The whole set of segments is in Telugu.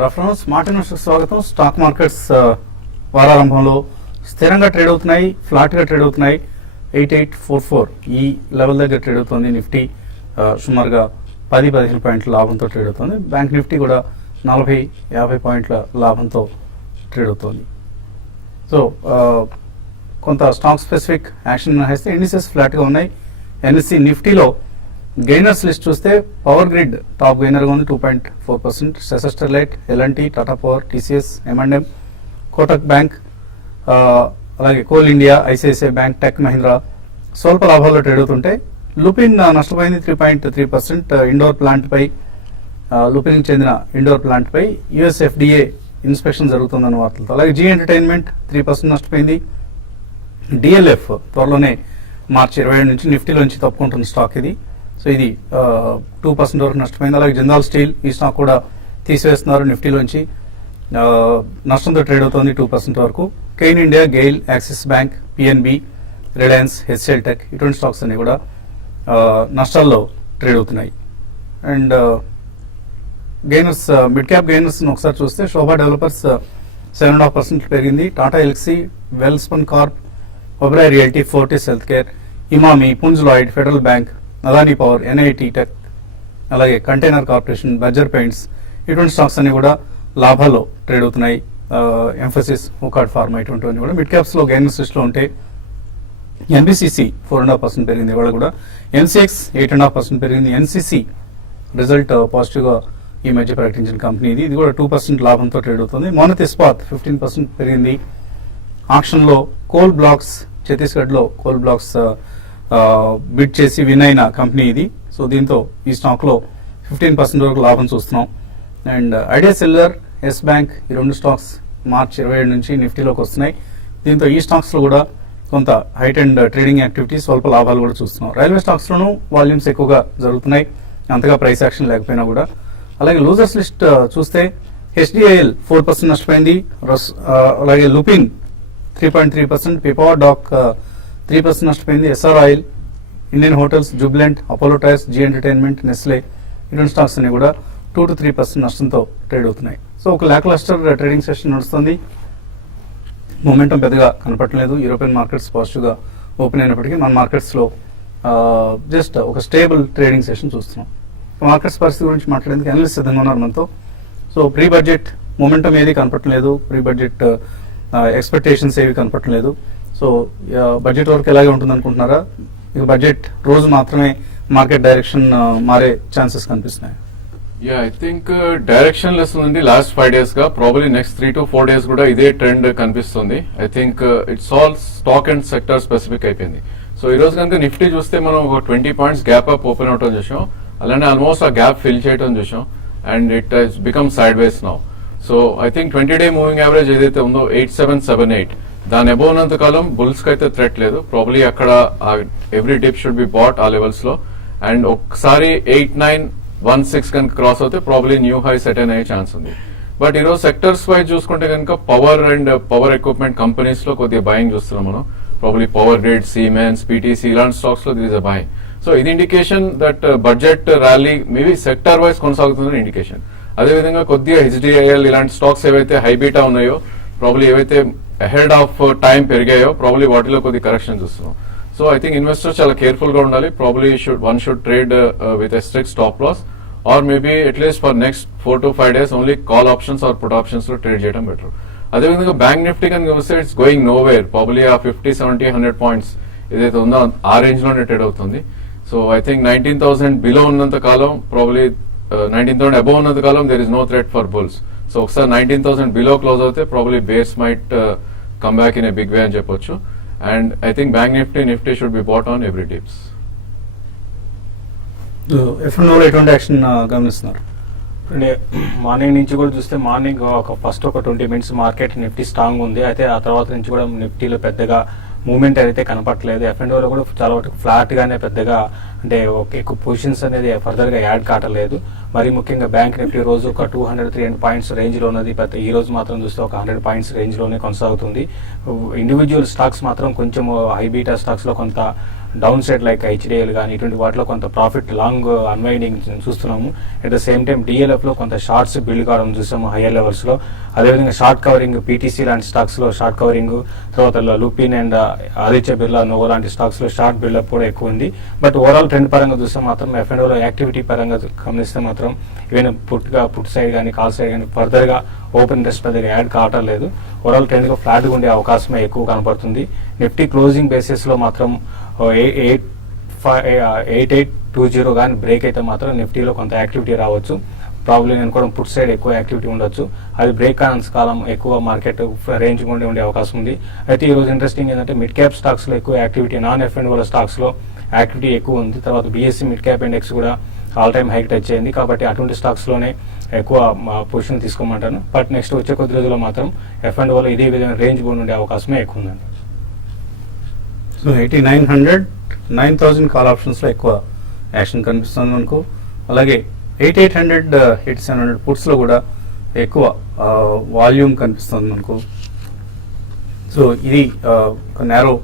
Good afternoon. స్మార్ట్ ఇన్వెస్టర్స్ స్వాగతం. స్టాక్ మార్కెట్స్ వారారంభంలో స్థిరంగా ట్రేడ్ అవుతున్నాయి, ఫ్లాట్ గా ట్రేడ్ అవుతున్నాయి. 8844 ఈ లెవెల్ దగ్గర ట్రేడ్ అవుతుంది. నిఫ్టీ సుమారుగా 10-15 పాయింట్ల లాభంతో ట్రేడ్ అవుతుంది. బ్యాంక్ నిఫ్టీ కూడా 40-50 పాయింట్ల లాభంతో ట్రేడ్ అవుతుంది. సో కొంత స్టాక్ స్పెసిఫిక్ యాక్షన్ మినహాయిస్తే ఇండిసెస్ ఫ్లాట్ గా ఉన్నాయి. ఎన్ఎస్సి నిఫ్టీలో గెయినర్స్ లిస్ట్ చూస్తే పవర్ గ్రిడ్ టాప్ గెయినర్ గా ఉంది 2.4%. సెసర్ స్టెర్లైట్, ఎల్ఎన్టీ, టాటా పవర్, టీసీఎస్, M&M, కోటక్ బ్యాంక్, అలాగే కోల్ ఇండియా, ఐసిఐసిఐ బ్యాంక్, టెక్ మహీంద్రా స్వల్ప లాభాల్లో ట్రేడ్ అవుతుంటే లుపిన్ నష్టపోయింది 3.3%. ఇండోర్ ప్లాంట్ పై లుపిన్ చెందిన ఇండోర్ ప్లాంట్ పై యుఎస్ FDA ఇన్స్పెక్షన్ జరుగుతుందన్న వార్తలతో. అలాగే జీ ఎంటర్టైన్మెంట్ 3% నష్టపోయింది. డిఎల్ఎఫ్ త్వరలోనే మార్చి 27 నుంచి నిఫ్టీలోంచి తప్పుకుంటున్న స్టాక్ ఇది. సో ఇది 2% వరకు నష్టపోయింది. అలాగే జిందాల్ స్టీల్ ఈ స్టాక్ కూడా తీసివేస్తున్నారు నిఫ్టీలోంచి, నష్టంతో ట్రేడ్ అవుతుంది 2% వరకు. Cairn India, GAIL, Axis Bank, PNB, Reliance, HCL Tech ఇటువంటి స్టాక్స్ అన్ని కూడా నష్టాల్లో ట్రేడ్ అవుతున్నాయి. And gainers, mid cap gainers ఒకసారి చూస్తే శోభా డెవలపర్స్ 7.5% పెరిగింది. Tata Elxsi, Welspun Corp, Oberoi Realty, Fortis health care, Emami, Punj Lloyd, Federal Bank, Adani power, NIIT tech, అలాగే కంటైనర్ కార్పొరేషన్, బర్జర్ పెయింట్స్ ఇటువంటి స్టాక్స్ అన్ని కూడా లాభాల్లో ట్రేడ్ అవుతున్నాయి. ఎంఫసిస్, ఉకాడ్ ఫార్మా ఇటువంటివన్నీ కూడా మిడ్ క్యాప్స్ లో గెయినర్స్ లిస్ట్ లో ఉంటే ఎన్బిసిసి 4.5% పెరిగింది ఇవాళ కూడా. ఎన్సిఎక్స్ 8.5% పెరిగింది. ఎన్సిసి రిజల్ట్ పాజిటివ్ గా ఈ మధ్య ప్రకటించిన కంపెనీ ఇది కూడా 2% లాభంతో ట్రేడ్ అవుతుంది. మోనత్ ఇస్పాత్ 15% పెరిగింది. ఆక్షన్ లో కోల్ బ్లాక్స్, ఛత్తీస్గఢ్ లో కోల్ బ్లాక్స్ బిడ్ చేసి విన్ అయిన కంపెనీ ఇది. సో దీంతో ఈ స్టాక్ లో 15% వరకు లాభం చూస్తున్నాం. And Idea Cellular, Yes Bank ఈ రెండు స్టాక్స్ మార్చి 27 నుంచి నిఫ్టీలోకి వస్తున్నాయి. దీంతో ఈ స్టాక్స్ లో కూడా కొంత హైట్ అండ్ ట్రేడింగ్ యాక్టివిటీ, స్వల్ప లాభాలు కూడా చూస్తున్నాం. రైల్వే స్టాక్స్ లోనూ వాల్యూమ్స్ ఎక్కువగా జరుగుతున్నాయి, అంతగా ప్రైస్ యాక్షన్ లేకపోయినా కూడా. అలాగే లూజర్స్ లిస్ట్ చూస్తే హెచ్డిఐఎల్ 4% నష్టపోయింది. అలాగే లుపిన్ 3.3%, పిపవర్ డాక్ 3% నష్టపోయింది. Essar oil, Indian Hotels, Jubilant, Apollo Tyres, Zee Entertainment, Nestle ఇటువంటి స్టాక్స్ అన్ని కూడా 2 to 3% నష్టంతో ట్రేడ్ అవుతున్నాయి. సో ఒక లాక్లస్టర్ ట్రేడింగ్ సెషన్ నడుస్తుంది. మూమెంటం పెద్దగా కనపడలేదు. యూరోపియన్ మార్కెట్స్ పాజిటివ్ గా ఓపెన్ అయినప్పటికీ మన మార్కెట్స్ లో జస్ట్ ఒక స్టేబుల్ ట్రేడింగ్ సెషన్ చూస్తున్నాం. మార్కెట్స్ పరిస్థితి గురించి మాట్లాడేందుకు అనలిస్ట్ సిద్ధంగా ఉన్నారు మనతో. సో ప్రీ బడ్జెట్ మూమెంటం ఏది కనపడలేదు, ప్రీ బడ్జెట్ ఎక్స్పెక్టేషన్స్ ఏవి కనపడలేదు. సో బడ్జెట్ వరకు ఎలాగే ఉంటుంది అనుకుంటున్నారా? ఇక బడ్జెట్ రోజు మాత్రమే మార్కెట్ డైరెక్షన్ మారే ఛాన్సెస్ కనిపిస్తున్నాయి. ఐ థింక్ డైరెక్షన్ లెస్ ఉంది లాస్ట్ 5 days గా. ప్రాబబ్లీ నెక్స్ట్ 3 to 4 days కూడా ఇదే ట్రెండ్ కనిపిస్తుంది. I think it's all stock and sector specific అయిపోయింది. సో ఈ రోజు కనుక నిఫ్టీ చూస్తే మనం ఒక 20 points గ్యాప్ అప్ ఓపెన్ అవటం చూసాం, అలానే ఆల్మోస్ట్ ఆ గ్యాప్ ఫిల్ చేయడం చూసాం. And it has become side ways now. So I think 20-day moving average ఏదైతే ఉందో 8778 దాని అబోవ్ ఉన్నంత కాలం బుల్స్ కి అయితే థ్రెట్ లేదు. ప్రాబ్లీ అక్కడ every dip should be bought ఆ లెవెల్స్ లో. అండ్ ఒకసారి 8916 కనుక క్రాస్ అవుతే ప్రాబ్లీ న్యూ హై సెట్ అయ్యే ఛాన్స్ ఉంది. బట్ ఈ రోజు సెక్టర్స్ వైజ్ చూసుకుంటే కనుక power and power equipment companies లో కొద్దిగా బయింగ్ చూస్తున్నాం మనం. ప్రాబ్లీ పవర్ గ్రిడ్, సిమెన్స్, పీటీసీ ఇలాంటి స్టాక్స్ లో this is a buying. So ఇది indication that budget rally maybe sector wise కొనసాగుతుందని ఇండికేషన్. అదేవిధంగా కొద్దిగా హెచ్డిఐఎల్ ఇలాంటి స్టాక్స్ ఏవైతే హైబీటా ఉన్నాయో, ప్రాబ్లీ ఏవైతే అహెడ్ ఆఫ్ టైం పెరిగాయో ప్రాబ్లీ వాటిలో కొద్ది కరెక్షన్ చూస్తున్నాం. సో ఐ థింక్ ఇన్వెస్టర్స్ చాలా కేర్ఫుల్ గా ఉండాలి. Probably one should trade with a strict stop loss, or maybe at least for next 4 to 5 days only call options or put options లో ట్రేడ్ చేయడం బెటర్. అదేవిధంగా బ్యాంక్ నిఫ్టీ కనుక చూస్తే it's going nowhere. Probably ఆ 50, 70, 100 పాయింట్స్ ఏదైతే ఉందో ఆ రేంజ్ లోనే ట్రేడ్ అవుతుంది. సో ఐ థింక్ 19,000 బిలో ఉన్నంత కాలం, ప్రాబ్లీ 19,000 అబౌవ్ ఉన్నంత కాలం there is no threat for bulls. So ఒకసారి 19,000 బిలో క్లోజ్ అవుతే probably bears might come back in a big way అని చెప్పొచ్చు. And I think bank Nifty should be bought on every dips. ఎటువంటి యాక్షన్ గమనిస్తున్నారు? మార్నింగ్ నుంచి కూడా చూస్తే మార్నింగ్ ఫస్ట్ ఒక 20 minutes మార్కెట్ నిఫ్టీ స్ట్రాంగ్ ఉంది. అయితే ఆ తర్వాత నుంచి కూడా నిఫ్టీలో పెద్దగా మూవ్మెంట్ అయితే కనపట్లేదు. F&Oలో కూడా చాలా వరకు ఫ్లాట్ గానే పెద్దగా అంటే ఎక్కువ పొజిషన్స్ అనేది ఫర్దర్ గా యాడ్ కావట్లేదు. మరి ముఖ్యంగా బ్యాంక్ నిఫ్టీ రోజు ఒక 200-300 పాయింట్స్ రేంజ్ లో ఉన్నది. ఈ రోజు మాత్రం చూస్తే ఒక 100 పాయింట్స్ రేంజ్ లోనే కొనసాగుతుంది. ఇండివిజువల్ స్టాక్స్ మాత్రం కొంచెం హై బీటా స్టాక్స్ లో కొంత డౌన్ సైడ్ లైక్ హెచ్డిఎల్ కానీ ఇటువంటి వాటిలో కొంత ప్రాఫిట్ లాంగ్ అన్వైండింగ్ చూస్తున్నాము. At the same time DLF లో కొంత షార్ట్స్ బిల్డ్ కావడం చూసాము హైయర్ లెవెల్స్ లో. అదేవిధంగా షార్ట్ కవరింగ్ పీటీసీ లాంటి స్టాక్స్ లో షార్ట్ కవరింగ్, తర్వాత లూపిన్ అండ్ ఆదిత్య బిర్లా నోవో లాంటి స్టాక్స్ లో షార్ట్ బిల్డప్ కూడా ఎక్కువ ఉంది. బట్ ఓవరాల్ ట్రెండ్ పరంగా చూస్తే మాత్రం ఎఫ్ఎండ్ఓలో యాక్టివిటీ పరంగా గమనిస్తే మాత్రం ఈవెన్ పుట్ సైడ్ కానీ కాల్ సైడ్ కానీ ఫర్దర్ గా ఓపెన్ ఇంట్రెస్ట్ పెద్దగా యాడ్ కావటం లేదు. ఓవరాల్ ట్రెండ్ గా ఫ్లాట్ గా ఉండే అవకాశమే ఎక్కువ కనపడుతుంది. నిఫ్టీ క్లోజింగ్ బేసిస్ లో మాత్రం 8820 కానీ బ్రేక్ అయితే మాత్రం నిఫ్టీలో కొంత యాక్టివిటీ రావచ్చు. ప్రాబ్లీ నేను కూడా పుట్ సైడ్ ఎక్కువ యాక్టివిటీ ఉండొచ్చు. అది బ్రేక్ కాన్స్ కాలం ఎక్కువ మార్కెట్ రేంజ్ ఉండే అవకాశం ఉంది. అయితే ఈ రోజు ఇంట్రెస్టింగ్ ఏంటంటే మిడ్ క్యాప్ స్టాక్స్ లో ఎక్కువ యాక్టివిటీ, నాన్ ఎఫ్ఎండ్ఓ స్టాక్స్ లో యాక్టివిటీ ఎక్కువ ఉంది. తర్వాత బీఎస్సీ మిడ్ క్యాప్ ఇండెక్స్ కూడా ఆల్ టైమ్ హైక్ టచ్ అయింది. కాబట్టి అటువంటి స్టాక్స్ లోనే ఎక్కువ పొజిషన్ తీసుకోమంటాను. బట్ నెక్స్ట్ వచ్చే కొద్ది రోజుల్లో మాత్రం ఎఫ్ఎండ్ఓలో ఇదే విధంగా రేంజ్ ఉండే అవకాశమే ఎక్కువ ఉందండి. సో 8900 9000 కాల్ ఆప్షన్స్ లో ఎక్కువ యాక్షన్ కనిపిస్తుంది మనకు. అలాగే 8800 8700 పుట్స్ లో కూడా ఎక్కువ వాల్యూమ్ కనిపిస్తుంది మనకు. సో ఇది నేరో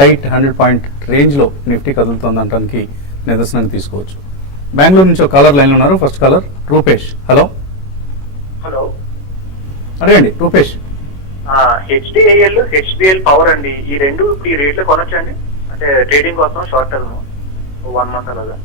టైట్ 100 పాయింట్ రేంజ్ లో నిఫ్టీ కదులుతుంది అనడానికి నిదర్శనాన్ని తీసుకోవచ్చు. బెంగళూరు నుంచి ఒక కాలర్ లైన్ లో ఉన్నారు. First caller Rupesh. Hello hello, అడగండి రూపేష్. హెచ్డిఐఎల్ హెచ్డిఎల్ పవర్ అండి, ఈ రెండు ఈ రేట్లో కొనొచ్చండి? అంటే ట్రేడింగ్ కోసం షార్ట్ టర్మ్ 1 month అలాగా.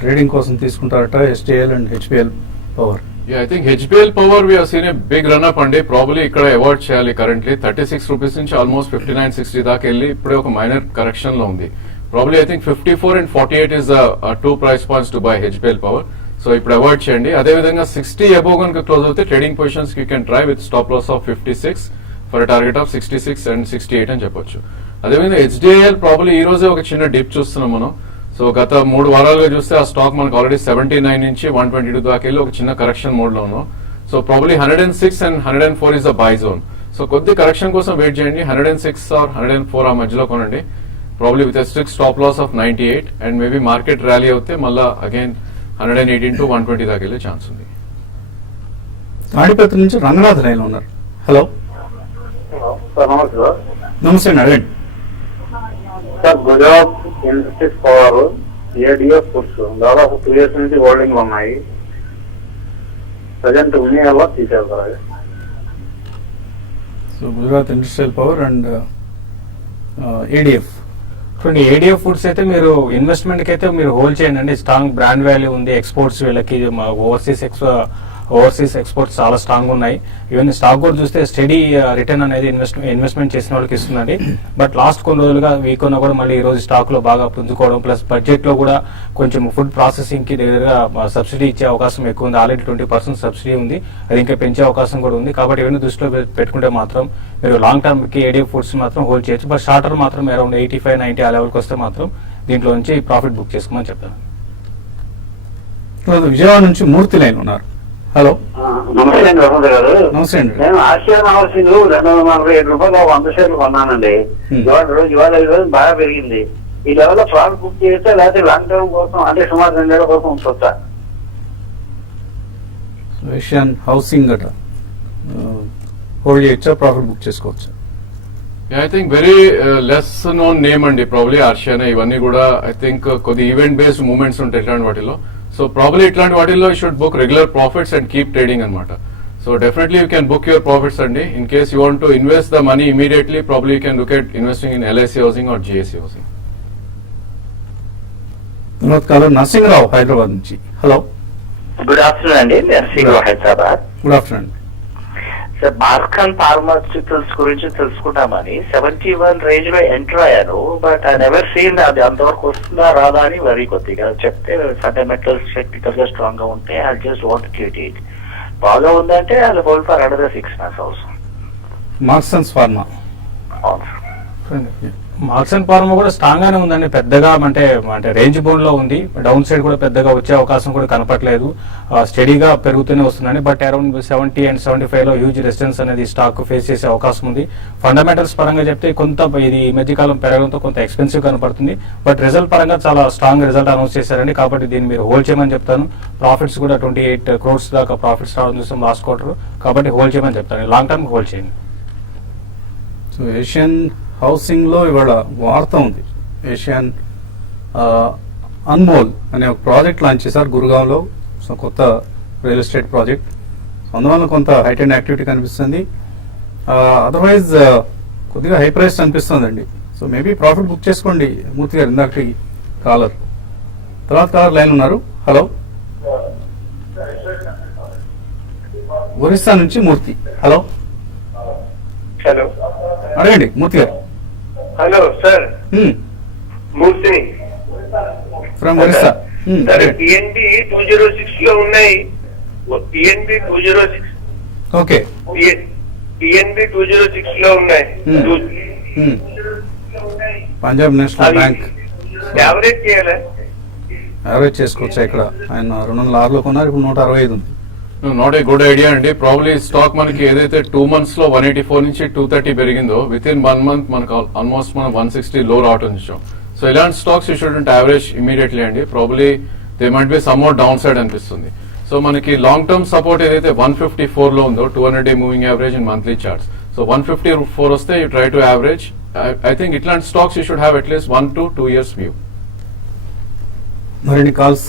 ట్రేడింగ్ కోసం తీసుకుంటారట STL and HPL power. Yeah, I think HBL Power we have seen a big run up అండి. ప్రాబబ్లీ ఇక్కడ అవాయిడ్ చేయాలి. కరెంట్లీ 36 రూపీస్ నుంచి ఆల్మోస్ట్ 59-60 దాకా వెళ్ళి ఇప్పుడే ఒక మైనర్ కరెక్షన్ లో ఉంది. Probably I think 54 and 48 is the 2 price points to buy HBL Power. So ఇప్పుడు అవాయిడ్ చేయండి. అదేవిధంగా 60 అబోవ్ కనుక క్లోజ్ అవుతే trading positions you can try with stop loss of 56 for target of 66 and 68 అని చెప్పొచ్చు. అదేవిధంగా HDIL ప్రాబబ్లీ ఈ రోజే ఒక చిన్న డిప్ చూస్తున్నాం మనం. సో గత 3 వారాలుగా చూస్తే ఆ స్టాక్ మనకు ఆల్రెడీ 79 నుంచి 122 దాకా వెళ్ళి ఒక చిన్న కరెక్షన్ మోడ్ లో ఉన్నాం. So probably 106 and 104 is the buy zone. So కొద్ది కరెక్షన్ కోసం వెయిట్ చేయండి. 106 or 104 ఆ మధ్యలో కొనండి. Probably with strict stop loss of 98 and maybe market rally అవుతే మళ్ళా అగైన్ 118 to 120 దాకా వెళ్ళే ఛాన్స్ ఉంది. తాడిపత్రి నుంచి రంగనాథ్ లైన్ లో ఉన్నారు. హలో సార్ నమస్తే సార్. నమస్తే అండి, అడగండి. Sir Gujarat industries power ADF foods దాదాపు 2 years నుంచి హోల్డింగ్ ఉన్నాయి. ప్రజెంట్ ఉన్నాయి అలా తీసారు sir. So Gujarat industrial power and ADF. చూడండి, ఏడిఎఫ్ ఫుడ్స్ అయితే మీరు ఇన్వెస్ట్మెంట్ కి అయితే మీరు హోల్డ్ చేయండి అండి. స్ట్రాంగ్ బ్రాండ్ వాల్యూ ఉంది. ఎక్స్పోర్ట్స్ వీళ్ళకి ఓవర్సీస్ ఎక్స్పోర్ట్స్ చాలా స్ట్రాంగ్ ఉన్నాయి. ఈవెన్ స్టాక్ కూడా చూస్తే స్టడీ రిటర్న్ అనేది ఇన్వెస్ట్మెంట్ చేసిన వాళ్ళకి ఇస్తుందండి. బట్ లాస్ట్ కొన్ని రోజులుగా వీక్ ఉన్నా కూడా మళ్ళీ ఈ రోజు స్టాక్ లో బాగా పుంజుకోవడం, ప్లస్ బడ్జెట్ లో కూడా కొంచెం ఫుడ్ ప్రాసెసింగ్ కి దగ్గరగా సబ్సిడీ ఇచ్చే అవకాశం ఎక్కువ ఉంది. ఆల్రెడీ 20% సబ్సిడీ ఉంది, అది ఇంకా పెంచే అవకాశం కూడా ఉంది. కాబట్టి ఇవన్నీ దృష్టిలో పెట్టుకుంటే మాత్రం మీరు లాంగ్ టర్మ్ కి ఏడిఎఫ్ ఫుడ్స్ మాత్రం హోల్డ్ చేయొచ్చు. బట్ షార్ట్ టర్మ్ మాత్రం అరౌండ్ 85-90 ఆ లెవెల్కి వస్తే మాత్రం దీంట్లో నుంచి ప్రాఫిట్ బుక్ చేసుకోమని చెప్తాను. విజయవాడ నుంచి మూర్తి లైన్ ఉన్నారు. హలో నమస్తే అండి వసంత గారు. నమస్తే అండి. నేను ఆసియా హౌసింగ్ 247 రూపాయలు 100 షేర్లు కొన్నానండి. ఇవాళ ఈ రోజు బాగా పెరిగింది. ఈ లెవెల్ లో ప్రాఫిట్ బుక్ చేస్తే లేకపోతే లాంగ్ టర్మ్ కోసం అంటే సుమారు 2 ఏళ్ల కోసం ఉంచొచ్చా? ఏషియన్ హౌసింగ్ అట హోల్డ్ చేయొచ్చా, ప్రాఫిట్ బుక్ చేసుకోవచ్చా? I think very less known name అండి ప్రాబ్లీ ఆర్షియానా. ఇవన్నీ కూడా ఐ థింక్ కొద్ది ఈవెంట్ బేస్డ్ మూవ్మెంట్స్ ఉంటాయి ఇట్లాంటి వాటిలో. సో ప్రాబ్లీ ఇట్లాంటి వాటిల్లో you should book regular profits and keep trading అనమాట. So definitely you can book your profits అండి. In case you want to invest the money immediately probably you can look at investing in LIC Housing or GIC Housing. తర్వాత కాలం నరసింహరావు హైదరాబాద్ నుంచి. హలో గుడ్ ఆఫ్టర్నూన్ అండి, Narsing Hyderabad. Good afternoon. Sir Markan Pharmaceuticals గురించి తెలుసుకుంటామని 71 రేంజ్ లో ఎంటర్ అయ్యాను. బట్ ఐ నెవర్ సీన్ అది అంతవరకు వస్తుందా రాదా అని వరి కొద్దిగా చెప్తే ఫండమెంటల్స్ టెక్నికల్ గా స్ట్రాంగ్ గా ఉంటే I just want cute it. బాగా ఉందంటే అది హోల్డ్ ఫర్ అనదర్ 6 months అవసరం. మార్క్సన్స్ ఫార్మా. మార్క్సన్ ఫార్మా కూడా స్ట్రాంగ్ గానే ఉందండి. పెద్దగా అంటే రేంజ్ బౌండ్ లో ఉంది. డౌన్ సైడ్ కూడా పెద్దగా వచ్చే అవకాశం కూడా కనపట్లేదు. స్టడీగా పెరుగుతూనే వస్తుందండి. బట్ అరౌండ్ 70 and 75 లో హ్యూజ్ రెసిస్టెన్స్ అనేది స్టాక్ ఫేస్ చేసే అవకాశం ఉంది. ఫండమెంటల్స్ పరంగా చెప్తే కొంత ఇది ఈ మధ్యకాలం పెరగడంతో కొంత ఎక్స్పెన్సివ్ కనపడుతుంది. బట్ రిజల్ట్ పరంగా చాలా స్ట్రాంగ్ రిజల్ట్ అనౌన్స్ చేశారండి. కాబట్టి దీన్ని మీరు హోల్డ్ చేయమని చెప్తాను. ప్రాఫిట్స్ కూడా 28 crores దాకా ప్రాఫిట్స్ రావడం చూస్తాం లాస్ట్ క్వార్టర్. కాబట్టి హోల్డ్ చేయమని చెప్తాను. లాంగ్ టర్మ్ హోల్డ్ చేయండి. సో ఏషియన్ హౌసింగ్ లో ఇవాళ వార్త ఉంది. ఏషియన్ అన్మోల్ అనే ఒక ప్రాజెక్ట్ లాంచ్ చేశారు గురుగాంలో. సో కొత్త రియల్ ఎస్టేట్ ప్రాజెక్ట్, అందువల్ల కొంత హైట్ అండ్ యాక్టివిటీ కనిపిస్తుంది. అదర్వైజ్ కొద్దిగా హై ప్రైస్ అనిపిస్తుందండి. సో మేబీ ప్రాఫిట్ బుక్ చేసుకోండి మూర్తి గారు. ఇందాక కాలర్, తర్వాత కాలర్ లైన్ ఉన్నారు. హలో, ఒరిస్సా నుంచి మూర్తి. హలో హలో అడగండి మూర్తి గారు. హలో సార్, మూర్తిని ఫ్రమ్ ఒరిస్సా. సార్ పిఎన్బి 206 లో ఉన్నాయి. పిఎన్బి 206, ఓకే, పిఎన్బి 206 లో ఉన్నాయి. పంజాబ్ నేషనల్ బ్యాంక్ యావరేజ్ చేయాలా? యావరేజ్ చేసుకోవచ్చా? ఇక్కడ ఆయన 206లో కొన్నారు, ఇప్పుడు 165 ఉంది. నాట్ ఏ గుడ్ ఐడియా అండి. ప్రాబ్లీ స్టాక్ మనకి ఏదైతే 2 months లో 184 నుంచి 230 పెరిగిందో, విత్ ఇన్ 1 month మనకు ఆల్మోస్ట్ మనం 160 లో రావటం చూసాం. సో ఇలాంటి stocks you shouldn't average immediately అండి. Probably they might be some more downside అనిపిస్తుంది. సో మనకి లాంగ్ టర్మ్ సపోర్ట్ ఏదైతే 154 లో ఉందో, 200-day moving average in monthly charts. So 154 వస్తే you try to average. I think ఇట్లాంటి stocks you should have at least 1 to 2 years వ్యూ. మరిన్ని కాల్స్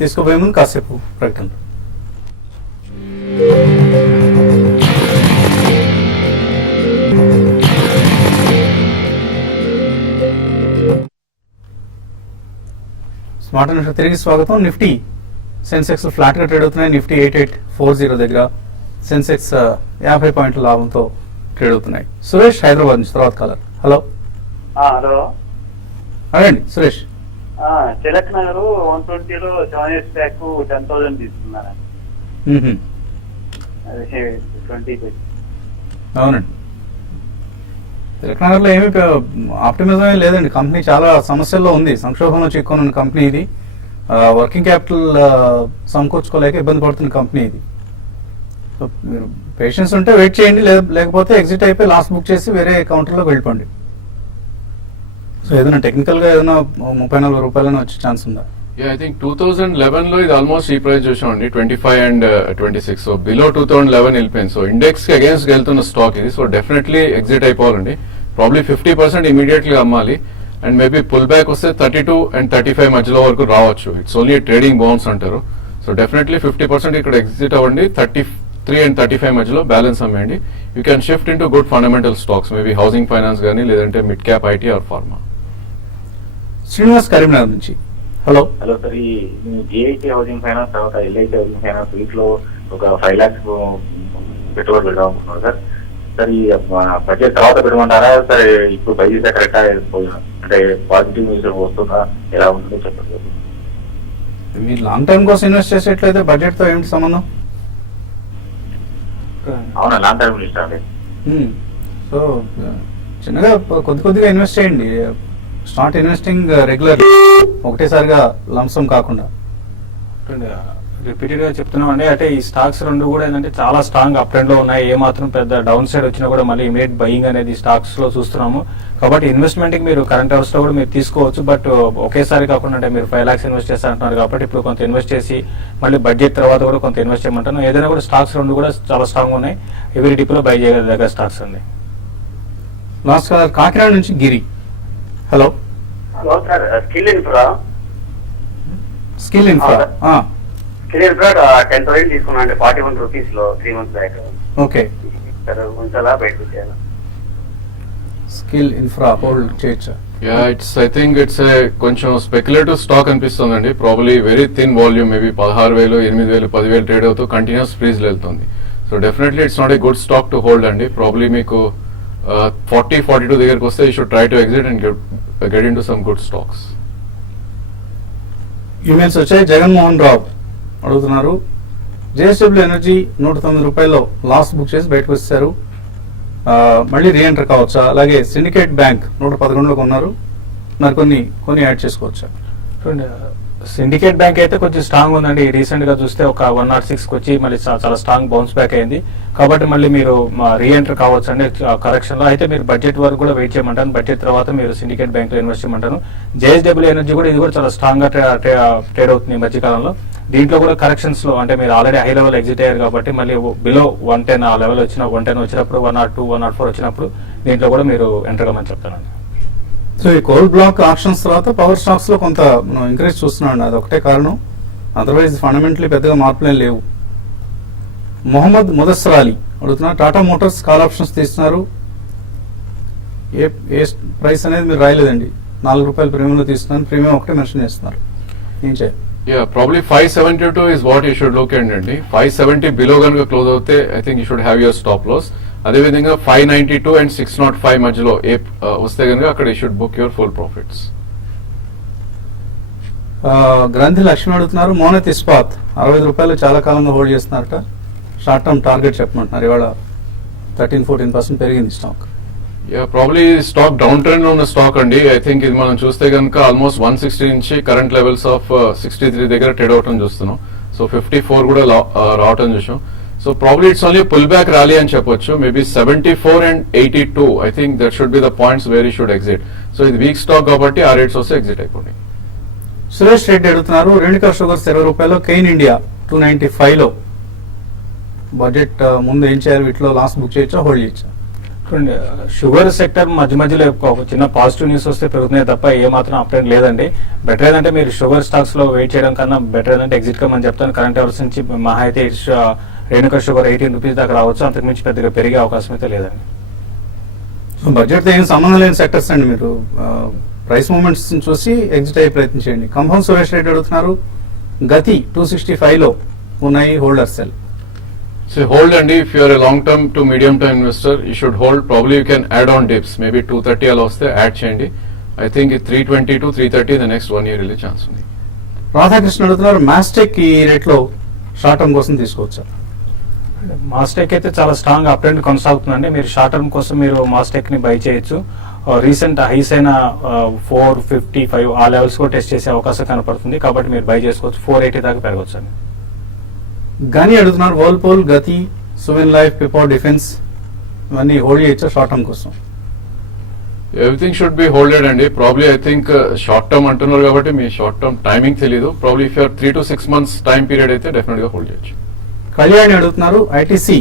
తీసుకోబోయే ముందు కాసేపు ప్రకటన. స్మార్ట్ న్యూస్ తిరిగి స్వాగతం. నిఫ్టీ సెన్సెక్స్ ఫ్లాట్ గా ట్రేడ్ అవుతున్నాయి. నిఫ్టీ 8840 దగ్గర, సెన్సెక్స్ 50 పాయింట్ల లాభంతో ట్రేడ్ అవుతున్నాయి. సురేష్ హైదరాబాద్ నుంచి తర్వాత కాలర్. హలో హలో, అడగండి సురేష్. తిలక్ నగర్ 120లో 7 years బ్యాక్ 10,000 తీసుకున్నారా? అది 20. అవునండి, తెలంగాణలో ఏమి ఆప్టిమిజం ఏం లేదండి. కంపెనీ చాలా సమస్యల్లో ఉంది, సంక్షోభంలో చిక్కున్న కంపెనీ ఇది. వర్కింగ్ క్యాపిటల్ సమకూర్చుకోలేక ఇబ్బంది పడుతున్న కంపెనీ ఇది. సో మీరు పేషెన్స్ ఉంటే వెయిట్ చేయండి, లేకపోతే ఎగ్జిట్ అయిపోయి లాస్ట్ బుక్ చేసి వేరే కౌంటర్లోకి వెళ్ళిపోండి. సో ఏదైనా టెక్నికల్ గా ఏదైనా 30-40 రూపాయలైనా వచ్చే ఛాన్స్ ఉందా? ఐ థింక్ 2011 లో ఇది ఆల్మోస్ట్ ఈ ప్రైస్ చూసామండి, 25 and 26. సో బిలో 2011 వెళ్ళిపోయింది. సో ఇండెక్స్ కి అగేన్స్ట్ వెళ్తున్న స్టాక్ ఇది. సో డెఫినెట్లీ ఎగ్జిట్ అయిపోవాలండి. ప్రాబ్లీ 50% ఇమీడియట్లీ అమ్మాలి. అండ్ మేబీ పుల్ బ్యాక్ వస్తే 32 and 35 మధ్యలో వరకు రావచ్చు. ఇట్స్ ఓన్లీ ట్రేడింగ్ బౌన్స్ అంటారు. సో డెఫినెట్లీ 50% ఇక్కడ ఎగ్జిట్ అవ్వండి. 33 and 35 మధ్యలో బ్యాలెన్స్ అమ్మేయండి. You can shift in to good fundamental stocks, maybe housing finance కానీ, లేదంటే mid cap IT or pharma. Srinivas Karimnagar నుంచి. హలో హలో సార్, ఈ జిఐటి హౌసింగ్ ఫైనాన్స్ తర్వాత ఎల్ఐసి హౌసింగ్ ఫైనాన్స్ వీటిలో ఒక 5 lakhs పెట్టుబడి పెడదాం అనుకుంటున్నారు సార్. సార్ ఈ బడ్జెట్ తర్వాత పెట్టమంటారా సార్? ఇప్పుడు బై చేస్తే కరెక్టా, అంటే పాజిటివ్ న్యూస్ వస్తుందా, ఎలా ఉంటుందో చెప్పండి సార్. మీరు లాంగ్ టైం కోసం ఇన్వెస్ట్ చేసేట్లయితే బడ్జెట్ తో ఏంటి సంబంధం? అవునా, లాంగ్ టర్మ్ లిస్ట్ అండి. సో చిన్నగా కొద్దిగా ఇన్వెస్ట్ చేయండి. స్టార్ట్ ఇన్వెస్టింగ్ రెగ్యులర్, ఒకటేసారిగా లంసం కాకుండా. రిపీటెడ్ గా చెప్తున్నామండి. అంటే ఈ స్టాక్స్ రెండు కూడా ఏంటంటే చాలా స్ట్రాంగ్ అప్ ట్రెండ్ లో ఉన్నాయి. ఏ మాత్రం పెద్ద డౌన్ సైడ్ వచ్చినా కూడా మళ్ళీ ఇమీడియట్ బయింగ్ అనేది స్టాక్స్ లో చూస్తున్నాము. కాబట్టి ఇన్వెస్ట్మెంట్ కి మీరు కరెంట్ అవర్స్ లో కూడా మీరు తీసుకోవచ్చు. బట్ ఒకేసారి కాకుండా, అంటే మీరు 5 lakhs ఇన్వెస్ట్ చేస్తారంటున్నారు కాబట్టి ఇప్పుడు కొంత ఇన్వెస్ట్ చేసి మళ్ళీ బడ్జెట్ తర్వాత కూడా కొంత ఇన్వెస్ట్ చేయమంటాను. ఏదైనా కూడా స్టాక్స్ రెండు కూడా చాలా స్ట్రాంగ్ ఉన్నాయి. ఎవరి డిప్లో బై చేయగల స్టాక్స్ అండి. లాస్ట్ కాలర్ కాకినాడ నుంచి Giri. Hello hello sir, Skill Infra Skill Infra. Skill Infra 10,000 తీసుకున్నాను 41 rupees లో 3 months బ్యాక్. ఓకే, సార్ ఉంచాలా బయటకు వచ్చేయాలా? స్కిల్ ఇన్ఫ్రా హోల్డ్ చేయొచ్చా? ఐ థింక్ ఇట్స్ కొంచెం స్పెక్యులేటివ్ స్టాక్ అనిపిస్తుందండి. Probably very thin volume, maybe 16,000, 8,000, 10,000 trade అవుతూ కంటిన్యూస్ ఫ్రీజ్ వెళ్తుంది. So definitely it's not a good stock to hold అండి. ప్రాబ్లీ మీకు 40-42 దగ్గరకు వస్తే you should try to exit and get in to some good stocks. Emails వచ్చాయి. జగన్మోహన్ రావు అడుగుతున్నారు, జేఎస్డబ్ల్యూ ఎనర్జీ 109 రూపాయల్లో లాస్ట్ బుక్ చేసి బయటకు వచ్చారు, మళ్ళీ రీఎంటర్ కావచ్చా? అలాగే సిండికేట్ బ్యాంక్ 111లో కొన్నారు, కొన్ని యాడ్ చేసుకోవచ్చా? సిండికేట్ బ్యాంక్ అయితే కొంచెం స్ట్రాంగ్ ఉందండి. రీసెంట్ గా చూస్తే ఒక 106 కి వచ్చి మళ్ళీ చాలా స్ట్రాంగ్ బౌన్స్ బ్యాక్ అయింది. కాబట్టి మళ్ళీ మీరు రీఎంటర్ కావచ్చు అండి కరెక్షన్ లో. అయితే మీరు బడ్జెట్ వరకు కూడా వెయిట్ చేయమంటాను. బడ్జెట్ తర్వాత మీరు సిండికేట్ బ్యాంక్ లో ఇన్వెస్ట్ చేయమంటాను. జేఎస్డబ్ల్యూ ఎనర్జీ కూడా ఇది కూడా చాలా స్ట్రాంగ్ గా ట్రేడ్ అవుతుంది ఈ మధ్యకాలంలో. దీంట్లో కూడా కరెక్షన్స్ లో, అంటే మీరు ఆల్రెడీ హై లెవెల్ ఎగ్జిట్ అయ్యారు కాబట్టి మళ్ళీ బిలో 110 ఆ లెవెల్ 110 వచ్చినప్పుడు 102, 104 వచ్చినప్పుడు దీంట్లో కూడా మీరు ఎంటర్ కమని చెప్తానండి. సో ఈ కోల్ బ్లాక్ ఆక్షన్స్ తర్వాత పవర్ స్టాక్స్ లో కొంత మనం ఇంక్రీజ్ చూస్తున్నాం, అది ఒకటే కారణం. అదర్వైజ్ ఫండమెంటలీ పెద్దగా మార్పులేం లేవు. మొహమ్మద్ ముదస్సర్ అలీ అడుగుతున్నారు, టాటా మోటార్స్ కాల్ ఆప్షన్స్ తీస్తున్నారు, ఏ ప్రైస్ అనేది మీరు రాయలేదండి. ₹4 ప్రీమియంలో తీస్తున్నాను, ప్రీమియం ఒకటే మెన్షన్ చేస్తున్నారు, ఏం చేయాలి? Yeah, probably 572 is what you should look at అండి. 570 బిలో కనుక క్లోజ్ అవుతే I think you should have your stop loss. అదేవిధంగా 592 అండ్ 605 మధ్యలో వస్తే కనుక అక్కడ you should book your full profits. Granthi Lakshmi అడుగుతున్నారు, మోనత్ ఇస్పాత్ ₹60 చాలా కాలంగా హోల్డ్ చేస్తున్నారట, షార్ట్ టర్మ్ టార్గెట్ చెప్పమంటున్నారు. ఇవాళ 13-14% పెరిగింది stock. Probably stock down trend ఉన్న స్టాక్ అండి. ఐ థింక్ ఇది మనం చూస్తే కనుక ఆల్మోస్ట్ 160 నుంచి కరెంట్ లెవెల్స్ ఆఫ్ 63 దగ్గర ట్రేడ్ అవటం చూస్తున్నాం. సో 54 కూడా రావటం చూసాం. So probably it's only pull back rally అని చెప్పొచ్చు. Maybe 74 and 82 I think that should be the points where you should exit. So ఇది వీక్ స్టాక్ కాబట్టి ఆ రేట్స్ వస్తే ఎగ్జిట్ అయిపోండి. సురేష్ రెడ్డి అడుగుతున్నారు, రేణుకా షుగర్స్ ₹20, కెయిన్ ఇండియా 295లో బడ్జెట్ ముందు ఏం చేయాలి, వీటిలో లాస్ బుక్ చేయొచ్చా, హోల్డ్ చేయొచ్చా? షుగర్ సెక్టర్ మధ్యలో ఒక చిన్న పాజిటివ్ న్యూస్ వస్తే పెరుగుతున్నాయి తప్ప ఏ మాత్రం అప్డేట్ లేదండి. బెటర్ ఏదంటే మీరు షుగర్ స్టాక్స్ లో వెయిట్ చేయడం కన్నా బెటర్ ఏదంటే ఎగ్జిట్ కమని చెప్తాను. కరెంట్ అవర్స్ నుంచి మహా అయితే రేణుకా షుగర్ ₹18 దాకా రావచ్చు, అంతకుమించి పెద్దగా పెరిగే అవకాశం అయితే లేదండి. సో బడ్జెట్ ఏం సంబంధం లేని సెక్టర్స్ అండి, మీరు ప్రైస్ మూమెంట్స్ చూసి ఎగ్జిట్ అయ్యే ప్రయత్నం చేయండి. కంపౌండ్ సురేష్ రెడ్డి అడుగుతున్నారు, గతి 265లో ఉన్నాయి, హోల్డర్ సెల్. So hold అండి, if you are a long term to medium term investor, you should hold. Probably you can add on dips, maybe 230 అలా వస్తే యాడ్ చేయండి. I think 320 to 330 the next 1 year వెళ్ళే ఛాన్స్ ఉంది. రాధాకృష్ణ అడుగుతున్నారు, మాస్టెక్ ఈ రేట్లో షార్ట్ టర్మ్ కోసం తీసుకోవచ్చా? మాస్టెక్ అయితే చాలా స్ట్రాంగ్ అప్ ట్రెండ్ కొనసాగుతుందండి. మీరు షార్ట్ టర్మ్ కోసం మీరు మాస్టెక్ ని బై చేయొచ్చు. రీసెంట్ హైస్ అయిన 455 ఆ లెవెల్స్ కూడా టెస్ట్ చేసే అవకాశం కనపడుతుంది, కాబట్టి మీరు బై చేసుకోవచ్చు. 480 దాకా పెరగవచ్చు అండి. గని అడుగుతున్నారు, వర్ల్పూల్, గతి, సువెన్ లైఫ్, పిపర్ డిఫెన్స్ ఇవన్నీ హోల్డ్ చేయొచ్చా షార్ట్ టర్మ్ కోసం? ఎవ్రీథింగ్ షుడ్ బి హోల్డెడ్ అండి. Probably I think short term అంటున్నారు కాబట్టి మీ షార్ట్ టర్మ్ టైమింగ్ తెలియదు. Probably if you're 3 to 6 months time period అయితే డెఫినెట్ గా హోల్డ్ చేయొచ్చు. కళ్యాణి అడుగుతున్నారు, ఐటీసీ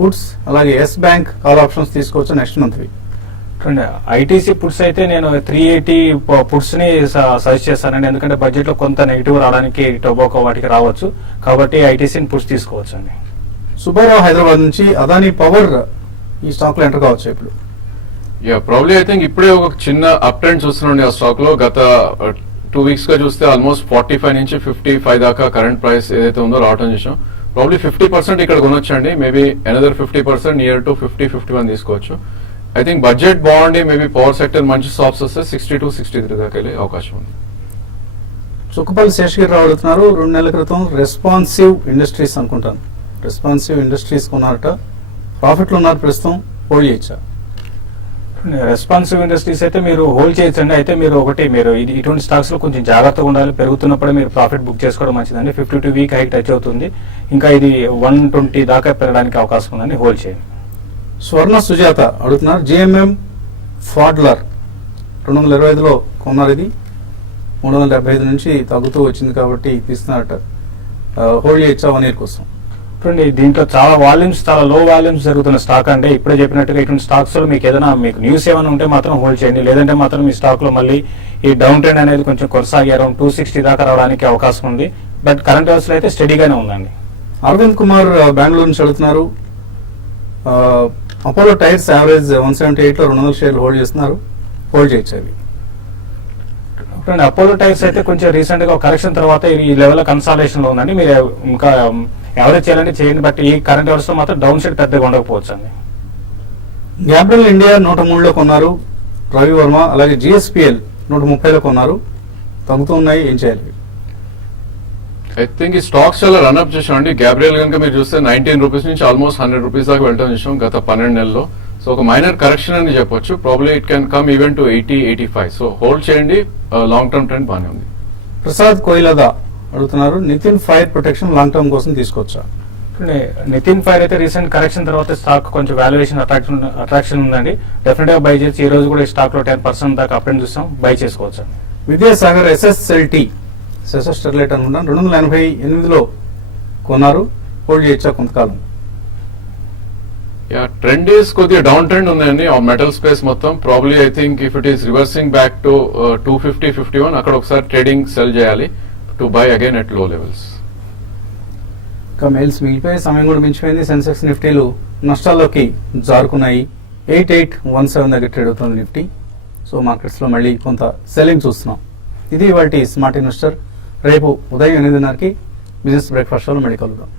పుట్స్ అలాగే ఎస్ బ్యాంక్ కాల్ ఆప్షన్స్ తీసుకోవచ్చు నెక్స్ట్ మంత్. ఐటీసీ పుట్స్ అయితే నేను 380 పుట్స్ ని సజెస్ట్ చేస్తానండి, ఎందుకంటే బడ్జెట్ లో కొంత నెగిటివ్ రావడానికి టొబాకో వాటికి రావచ్చు, కాబట్టి ఐటీసీ పుట్స్ తీసుకోవచ్చు అండి. సుబ్బారావు హైదరాబాద్ నుంచి, అదానీ పవర్ ఈ స్టాక్ లో ఎంటర్ కావచ్చు ఇప్పుడు? ప్రాబ్లీ ఐ థింక్ ఇప్పుడే ఒక చిన్న అప్ ట్రెండ్ చూస్తున్నాండి ఆ స్టాక్ లో. గత 2 weeks గా చూస్తే ఆల్మోస్ట్ 45 నుంచి 55 దాకా కరెంట్ ప్రైస్ ఏదైతే ఉందో రావటం చూసాం. ప్రాబ్లీ 50% ఇక్కడ కొనొచ్చండి, మేబీ అనదర్ 50% నియర్ టు 50-51 తీసుకోవచ్చు. ఐ థింక్ బడ్జెట్ బాగుండి మేబీ పవర్ సెక్టర్ మంచి స్టాక్స్ వస్తే 62-63 దాకా వెళ్ళే అవకాశం ఉంది. చుక్కపల్లి శేషగిరిరావు అడుగుతున్నారు, 2 నెలల క్రితం రెస్పాన్సివ్ ఇండస్ట్రీస్ అనుకుంటాను, రెస్పాన్సివ్ ఇండస్ట్రీస్ కొన్నారట, ప్రాఫిట్లు ఉన్నారు ప్రస్తుతం, హోల్డ్ చేయొచ్చా? రెస్పాన్సివ్ ఇండస్ట్రీస్ అయితే మీరు హోల్డ్ చేయొచ్చండి. అయితే మీరు ఇటువంటి స్టాక్స్ లో కొంచెం జాగ్రత్తగా ఉండాలి. పెరుగుతున్నప్పుడే మీరు ప్రాఫిట్ బుక్ చేసుకోవడం మంచిదండి. 52 వీక్ హైక్ టచ్ అవుతుంది, ఇంకా ఇది 120 దాకా పెరగడానికి అవకాశం ఉందని హోల్డ్ చేయండి. స్వర్ణ సుజాత అడుగుతున్నారు, జిఎంఎం ఫాడ్లర్ 225లో కొన్నారు, ఇది 375 నుంచి తగ్గుతూ వచ్చింది కాబట్టి తీస్తున్నారట, హోల్డ్ చేయొచ్చా 1 year కోసం? చూడండి, దీంట్లో చాలా లో వాల్యూమ్స్ జరుగుతున్న స్టాక్ అంటే ఇప్పుడే చెప్పినట్టుగా ఇటువంటి స్టాక్స్ లో మీకు ఏదైనా న్యూస్ ఏమైనా ఉంటే మాత్రం హోల్డ్ చేయండి, లేదంటే మాత్రం మీ స్టాక్ లో మళ్ళీ ఈ డౌన్ ట్రెండ్ అనేది కొంచెం కొనసాగి అరౌండ్ 260 దాకా రావడానికి అవకాశం ఉంది. బట్ కరెంట్ అవర్స్ లో అయితే స్టడీగానే ఉందండి. అరవింద్ కుమార్ బెంగళూరు నుంచి అడుగుతున్నారు, అపోలో టైర్స్ యావరేజ్ 178లో 200 షేర్లు హోల్డ్ చేస్తున్నారు, హోల్డ్ చేయొచ్చు అవి? అపోలో టైర్స్ అయితే కొంచెం రీసెంట్ గా కరెక్షన్ తర్వాత ఈ లెవెల్ కన్సాలేషన్ లో ఉందండి. మీరు ఇంకా ఎవరేజ్ చేయండి, బట్ ఈ కరెంట్ అవర్స్ లో మాత్రం డౌన్ సైడ్ పెద్దగా ఉండకపోవచ్చు అండి. గ్యాబ్రియల్ ఇండియా 103లో కొన్నారు రవి వర్మ, అలాగే జిఎస్పిఎల్ 130లో కొన్నారు, తగ్గుతూ ఉన్నాయి, ఏం చేయాలి? ఐ థింక్ ఈ స్టాక్స్ చాలా రన్అప్ చేసామండి. గ్యాబ్రియల్ కనుక మీరు చూస్తే 19 రూపీస్ నుంచి ఆల్మోస్ట్ 100 రూపీస్ దాకా వెళ్ళటం చూసాం గత 12 నెలల్లో. సో ఒక మైనర్ కరెక్షన్ అని చెప్పొచ్చు. Probably it can come even to 80-85. So hold చేయండి, లాంగ్ టర్మ్ ట్రెండ్ బాగానే ఉంది. ప్రసాద్ కోయిలదా అడుగుతున్నారు, Nitin fire protection long term కోసం తీసుకోవచ్చా? నితిన్ ఫైర్ అయితే రీసెంట్ కరెక్షన్ తర్వాత స్టాక్ కొంచెం వాల్యుయేషన్ అట్రాక్షన్ ఉందండి, డెఫినెట్ గా బై చేసి ఈ రోజు కూడా ఈ స్టాక్ లో 10% దాకా అప్ అండ్ చూస్తాం, బై చేసుకోవచ్చు. విద్యాసాగర్ ఎస్ఎస్ఎల్టీ స్టెర్లైట్ అనుకుంటాను 288లో కొన్నారు, హోల్డ్ చేయొచ్చా కొంతకాలం? యా ట్రెండ్ ఈస్ కొద్దిగా డౌన్ ట్రెండ్ ఉందండి ఆ మెటల్ స్పేస్ మొత్తం. Probably I think if it is reversing back to 250-51 అక్కడ ఒకసారి ట్రేడింగ్ సెల్ చేయాలి టు బై అగైన్ ఎట్ లో లెవెల్స్. ఇంకా మెయిల్స్ మిగిలిపోయి సమయం కూడా మించిపోయింది. సెన్సెక్స్ నిఫ్టీలు నష్టాల్లోకి జారుకున్నాయి. 8817 దగ్గర ట్రేడ్ అవుతుంది నిఫ్టీ. సో మార్కెట్స్లో మళ్ళీ కొంత సెల్లింగ్ చూస్తున్నాం. ఇది వాటి స్మార్ట్ ఇన్వెస్టర్. రేపు ఉదయం 8:30కి బిజినెస్ బ్రేక్ఫాస్ట్ షోలో మళ్ళీ కలుద్దాం.